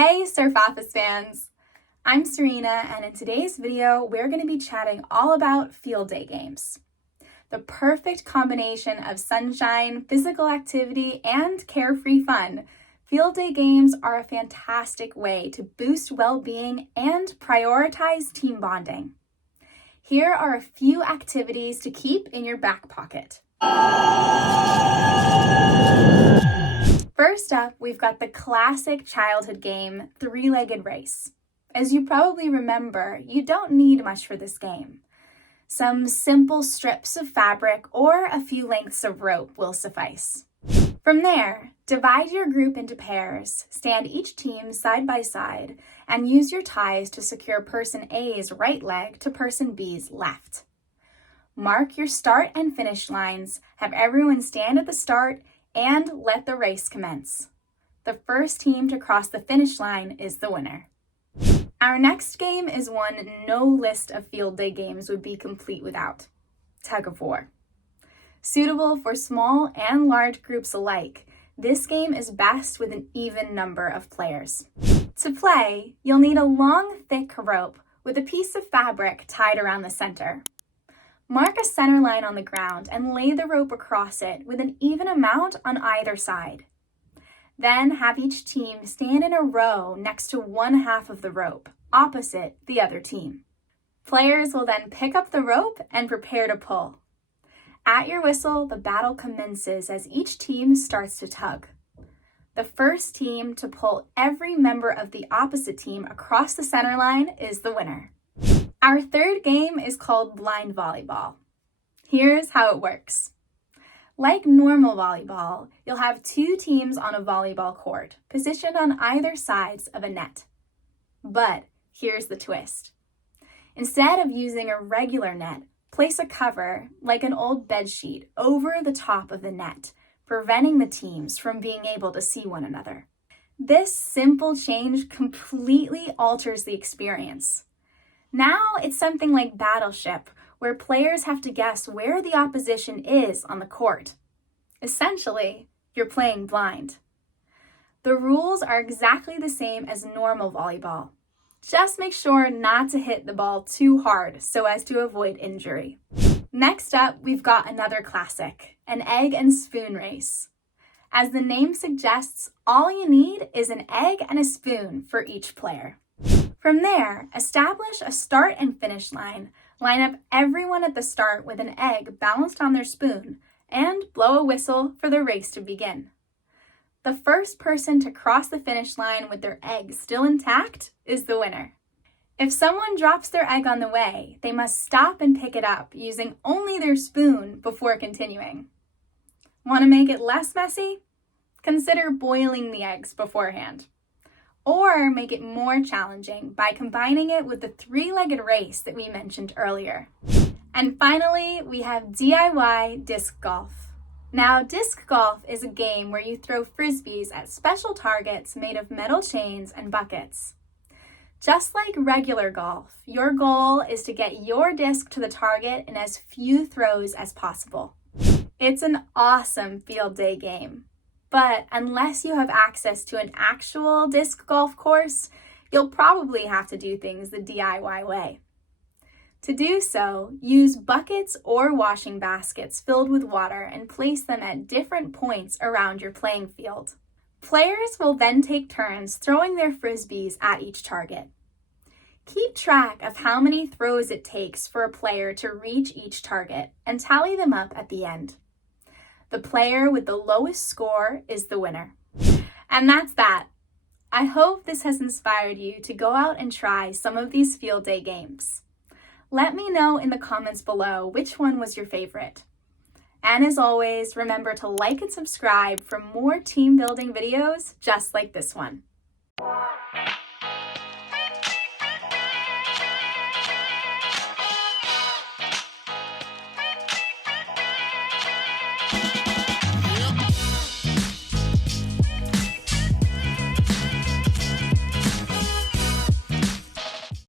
Hey suffice fans! I'm Serena, and in today's video, we're going to be chatting all about field day games. The perfect combination of sunshine, physical activity, and carefree fun, field day games are a fantastic way to boost well-being and prioritize team bonding. Here are a few activities to keep in your back pocket. First up, we've got the classic childhood game, three-legged race. As you probably remember, you don't need much for this game. Some simple strips of fabric or a few lengths of rope will suffice. From there, divide your group into pairs, stand each team side by side, and use your ties to secure person A's right leg to person B's left. Mark your start and finish lines, have everyone stand at the start, and let the race commence. The first team to cross the finish line is the winner. Our next game is one no list of field day games would be complete without: Tug of War. Suitable for small and large groups alike, this game is best with an even number of players. To play, you'll need a long, thick rope with a piece of fabric tied around the center. Mark a center line on the ground and lay the rope across it with an even amount on either side. Then have each team stand in a row next to one half of the rope, opposite the other team. Players will then pick up the rope and prepare to pull. At your whistle, the battle commences as each team starts to tug. The first team to pull every member of the opposite team across the center line is the winner. Our third game is called blind volleyball. Here's how it works. Like normal volleyball, you'll have two teams on a volleyball court, positioned on either sides of a net. But here's the twist. Instead of using a regular net, place a cover, like an old bed sheet, over the top of the net, preventing the teams from being able to see one another. This simple change completely alters the experience. Now it's something like Battleship, where players have to guess where the opposition is on the court. Essentially, you're playing blind. The rules are exactly the same as normal volleyball. Just make sure not to hit the ball too hard so as to avoid injury. Next up, we've got another classic, an egg and spoon race. As the name suggests, all you need is an egg and a spoon for each player. From there, establish a start and finish line, line up everyone at the start with an egg balanced on their spoon, and blow a whistle for the race to begin. The first person to cross the finish line with their egg still intact is the winner. If someone drops their egg on the way, they must stop and pick it up using only their spoon before continuing. Want to make it less messy? Consider boiling the eggs beforehand. Or make it more challenging by combining it with the three-legged race that we mentioned earlier. And finally, we have DIY disc golf. Now, disc golf is a game where you throw frisbees at special targets made of metal chains and buckets. Just like regular golf, your goal is to get your disc to the target in as few throws as possible. It's an awesome field day game. But unless you have access to an actual disc golf course, you'll probably have to do things the DIY way. To do so, use buckets or washing baskets filled with water and place them at different points around your playing field. Players will then take turns throwing their frisbees at each target. Keep track of how many throws it takes for a player to reach each target and tally them up at the end. The player with the lowest score is the winner. And that's that. I hope this has inspired you to go out and try some of these field day games. Let me know in the comments below which one was your favorite. And as always, remember to like and subscribe for more team building videos just like this one.